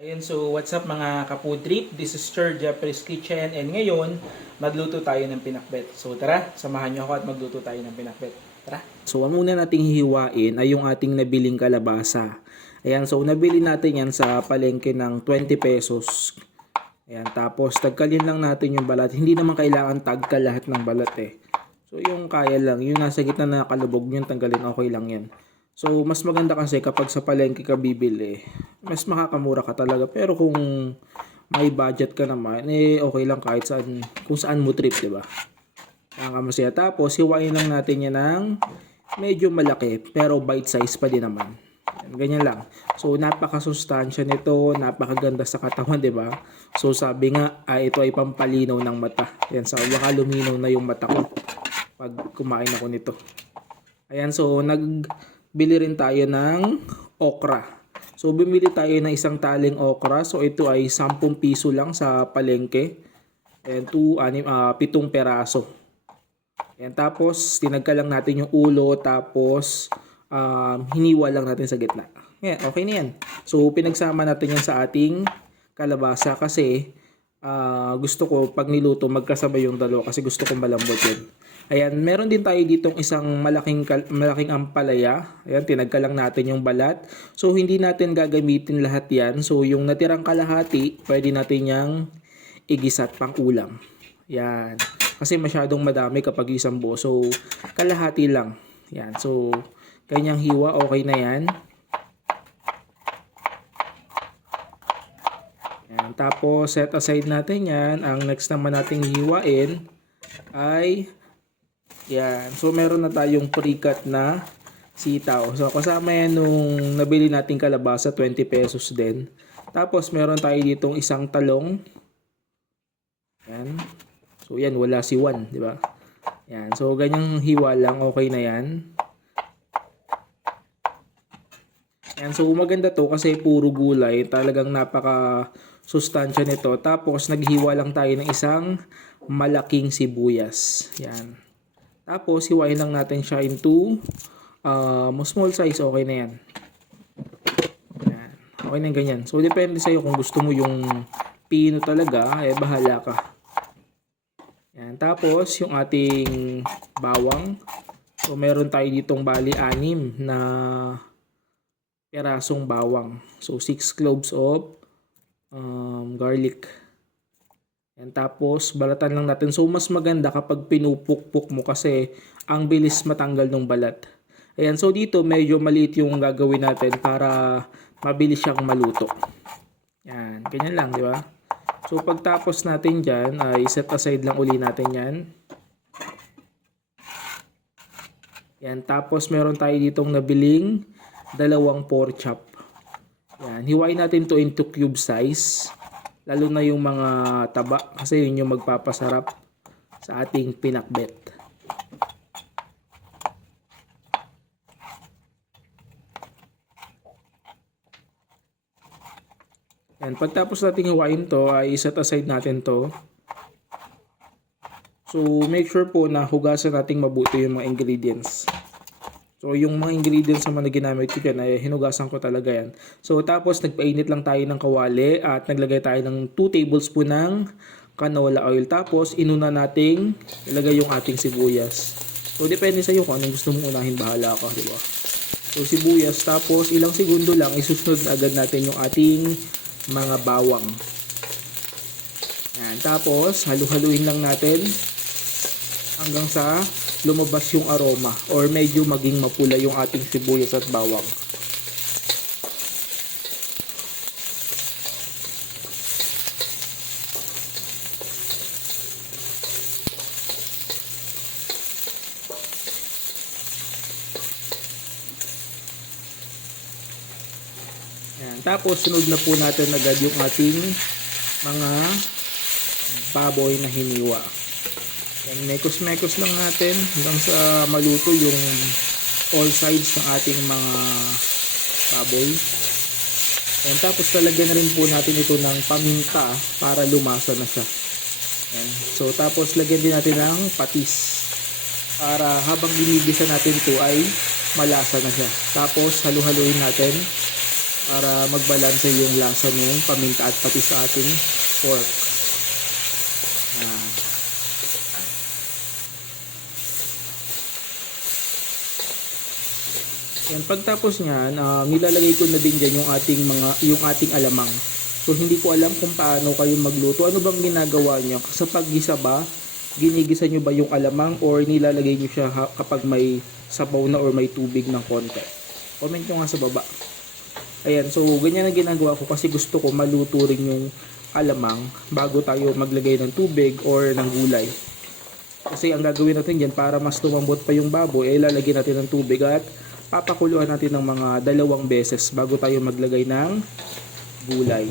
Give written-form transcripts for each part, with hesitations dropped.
Ayun, so what's up mga ka-food trip? This is Sir Jeffrey's Kitchen and ngayon, magluto tayo ng pinakbet. So tara, samahan niyo ako at magluto tayo ng pinakbet. Tara! So ang muna nating hihiwain ay yung ating nabiling kalabasa. Ayan, so nabili natin yan sa palengke ng 20 pesos. Ayan, tapos tagkalin lang natin yung balat. Hindi naman kailangan tagkal lahat ng balat eh. So yung kaya lang, yung nasa gitna na nakalubog yung tanggalin, okay lang yan. So, mas maganda kasi kapag sa palengke ka bibili, mas makakamura ka talaga. Pero kung may budget ka naman, okay lang kahit saan, kung saan mo trip, diba? Masaya. Tapos, hiwain lang natin yan ng medyo malaki, pero bite size pa din naman. Ganyan lang. So, napakasustansya nito, napakaganda sa katawan, diba? So, sabi nga, ito ay pampalinaw ng mata. Yan, so, baka luminaw na yung mata ko pag kumain ako nito. Ayan, so, bili rin tayo ng okra. So, bumili tayo ng isang taling okra. So, ito ay 10 piso lang sa palengke. And 7 peraso. And tapos, tinagka lang natin yung ulo. Tapos, hiniwa lang natin sa gitna. Yan, okay na yan. So, pinagsama natin yan sa ating kalabasa kasi gusto ko pag niluto magkasabay yung dalawa kasi gusto ko malambot yun. Ayan, meron din tayo ditong isang malaking ampalaya. Ayan, tinagka lang natin yung balat. So, hindi natin gagamitin lahat yan. So, yung natirang kalahati, pwede natin yang igisat pang ulam. Ayan. Kasi masyadong madami kapag isang buo. So, kalahati lang. Ayan. So, kanyang hiwa, okay na yan. Ayan. Tapos, set aside natin yan. Ang next naman nating hiwain ay yan. So, meron na tayong pre-cut na sitaw. So, kasama yan nung nabili nating kalabasa, 20 pesos din. Tapos, meron tayo ditong isang talong. Yan. So, yan. Wala si Juan, di ba? Yan. So, ganyang hiwa lang. Okay na yan. Yan. So, maganda to kasi puro gulay. Talagang napaka-sustansya nito. Tapos, naghiwa lang tayo ng isang malaking sibuyas. Yan. Tapos, hiwain lang natin siya into small size. Okay na yan. Yan. Okay na ganyan. So, depende sa'yo kung gusto mo yung pino talaga, bahala ka. Yan. Tapos, yung ating bawang. So, meron tayo ditong bali 6 na perasong bawang. So, 6 cloves of garlic. And tapos, balatan lang natin. So, mas maganda kapag pinupukpok mo kasi ang bilis matanggal ng balat. Ayan, so dito medyo maliit yung gagawin natin para mabilis siyang maluto. Yan, ganyan lang, di ba? So, pagtapos natin dyan, set aside lang uli natin yan. Yan, tapos meron tayo ditong nabiling 2 pork chop. Yan, hiwain natin to into cube size. Lalo na yung mga taba kasi yun yung magpapasarap sa ating pinakbet. Yan, pagtapos natin hiwain to ay set aside natin to. So make sure po na hugasan natin mabuti yung mga ingredients. So, yung mga ingredients naman na ginamit ko dyan ay hinugasan ko talaga yan. So, tapos nagpainit lang tayo ng kawali at naglagay tayo ng 2 tablespoon ng canola oil. Tapos, inuna nating ilagay yung ating sibuyas. So, depende sa iyo kung anong gusto mong unahin, bahala ka, di ba? So, sibuyas. Tapos, ilang segundo lang, isusunod na agad natin yung ating mga bawang. Yan. Tapos, halu-haluin lang natin hanggang sa lumabas yung aroma or medyo maging mapula yung ating sibuyas at bawang. Yan. Tapos sunod na po natin agad yung ating mga baboy na hiniwa. Yan, mekos-mekos lang natin hanggang sa maluto yung all sides ng ating mga baboy. And tapos talagyan na rin po natin ito ng paminta para lumasa na siya. Yan. So tapos lagyan din natin ng patis para habang ginigisa natin ito ay malasa na siya. Tapos halu-haluin natin para magbalanse yung lasa ng paminta at pati sa ating pork. Yan. Yan, pagtapos niyan, nilalagay ko na din diyan yung ating alamang. So hindi ko alam kung paano kayo magluto. Ano bang ginagawa niyo? Sa paggisa ba, ginigisa niyo ba yung alamang or nilalagay niyo siya kapag may sabaw na or may tubig ng konti? Comment niyo nga sa baba. Ayan, so ganyan ang ginagawa ko kasi gusto ko maluto rin yung alamang bago tayo maglagay ng tubig or ng gulay. Kasi ang gagawin natin diyan para mas lumambot pa yung baboy, ay lalagyan natin ng tubig at papakuluan natin ng mga 2 beses bago tayo maglagay ng gulay.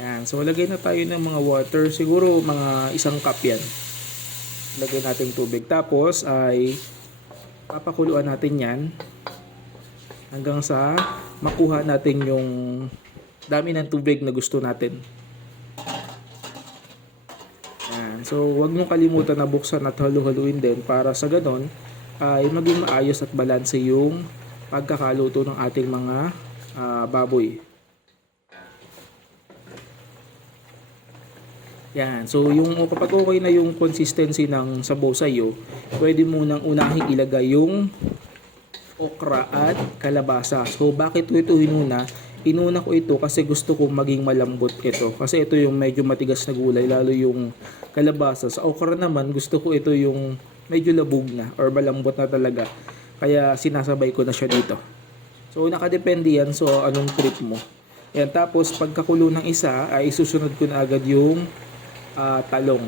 Yan, so lagay na tayo ng mga water, siguro mga 1 cup yan. Lagay natin tubig, tapos ay papakuluan natin yan hanggang sa makuha natin yung dami ng tubig na gusto natin. Yan. So huwag nyo kalimutan na buksan at halu-haluin din para sa ganon ay maging maayos at balanse yung pagkakaluto ng ating mga baboy. Yan. So yung kapag okay na yung consistency ng sabaw sa iyo, pwede mo nang unahing ilagay yung okra at kalabasa. So bakit ito inuna? Inuna ko ito kasi gusto kong maging malambot ito. Kasi ito yung medyo matigas na gulay, lalo yung kalabasa. Sa okra naman, gusto ko ito yung medyo labog na or malambot na talaga. Kaya sinasabay ko na siya dito. So nakadepende yan. So anong trip mo. Yan. Tapos pagkakulo ng isa, ay isusunod ko na agad yung talong.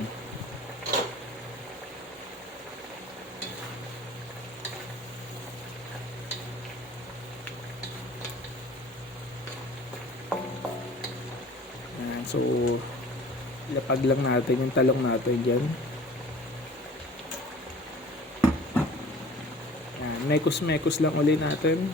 So, ilapag lang natin yung talong natin dyan. Mekos-mekos lang ulit natin.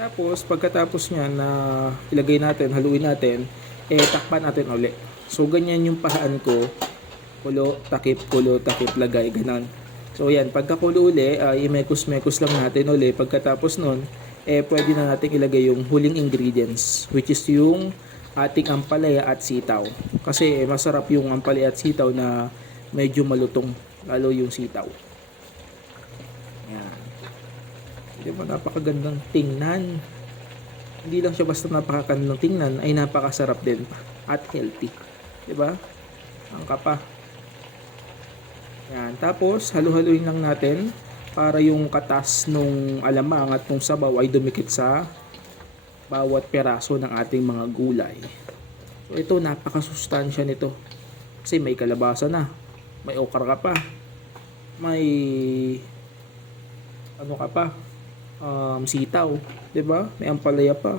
Tapos, pagkatapos niya na ilagay natin, haluin natin, takpan natin ulit. So, ganyan yung pahaan ko. Kulo, takip, lagay, ganon. So yan, pagkakulo uli, imekos-mekos lang natin uli. Pagkatapos nun, pwede na natin ilagay yung huling ingredients, which is yung ating ampalaya at sitaw. Kasi masarap yung ampalaya at sitaw na medyo malutong, lalo yung sitaw. Yan. Diba, napakagandang tingnan. Hindi lang siya basta napakagandang tingnan, ay napakasarap din at healthy. Diba? Ang kapa. Yan. Tapos, halu-haluin lang natin para yung katas nung alamang at nung sabaw ay dumikit sa bawat peraso ng ating mga gulay. So, ito, napakasustansya nito. Kasi may kalabasa na. May okra ka pa. May ano ka pa? Sitaw. Diba? May ampalaya pa.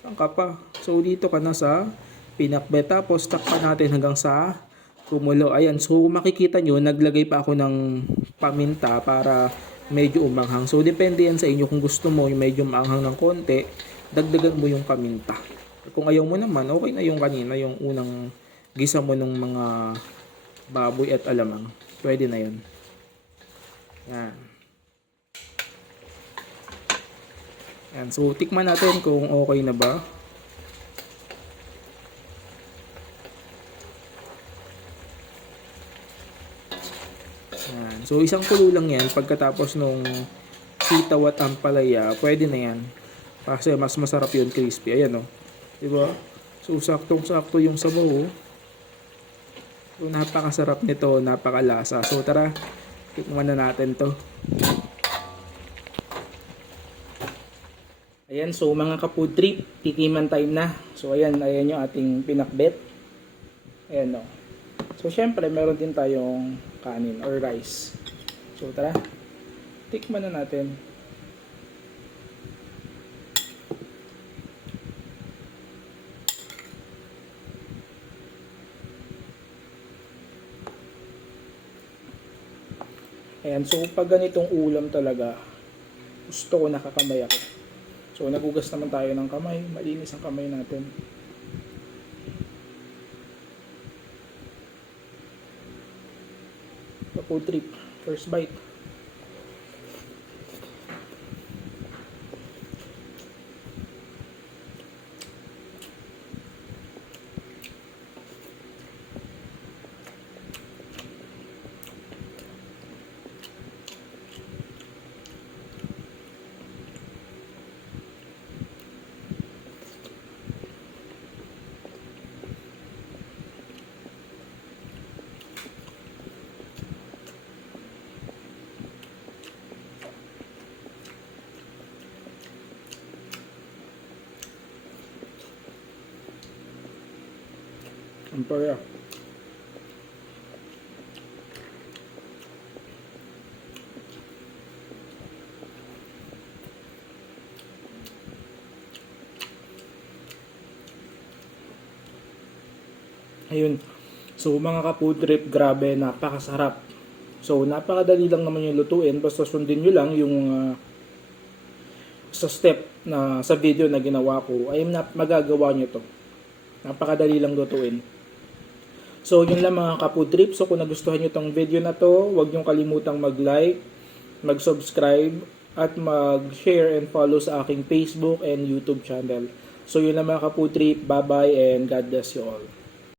Saan ka pa? So, dito ka na sa pinakbet. Tapos, takpan natin hanggang sa kumulo. Ayan, so makikita nyo, naglagay pa ako ng paminta para medyo umanghang. So depende yan sa inyo, kung gusto mo yung medyo maanghang ng konti, dagdagan mo yung paminta. Kung ayaw mo naman, okay na yung kanina, yung unang gisa mo ng mga baboy at alamang. Pwede na yun. Yan. Yan, so tikman natin kung okay na ba. So isang kulo lang yan, pagkatapos nung sitaw at ampalaya, pwede na yan. Kasi mas masarap yun, crispy. Ayan o. Diba? So saktong-sakto yung sabaw. So napakasarap nito, napakalasa. So tara, tikman na natin to. Ayan, so mga ka-food trip, tikiman time na. So ayan yung ating pinakbet. Ayan o. So syempre meron din tayong kanin or rice. So tara, tikman na natin. Ayan, so pag ganitong ulam talaga, Gusto ko nakakamay ako. So, nagugas naman tayo ng kamay. Malinis ang kamay natin. Food trip. First bite. Ampaya. Ayun. So mga ka-food trip, grabe, napakasarap. So napakadali lang naman yung lutuin. Basta sundin nyo lang yung sa step na sa video na ginawa ko ay magagawa nyo to. Napakadali lang lutuin. So, yun lang mga ka-food trip. So, kung nagustuhan nyo tong video na to, huwag nyo kalimutang mag-like, mag-subscribe, at mag-share and follow sa aking Facebook and YouTube channel. So, yun lang mga ka-food trip. Bye-bye and God bless you all.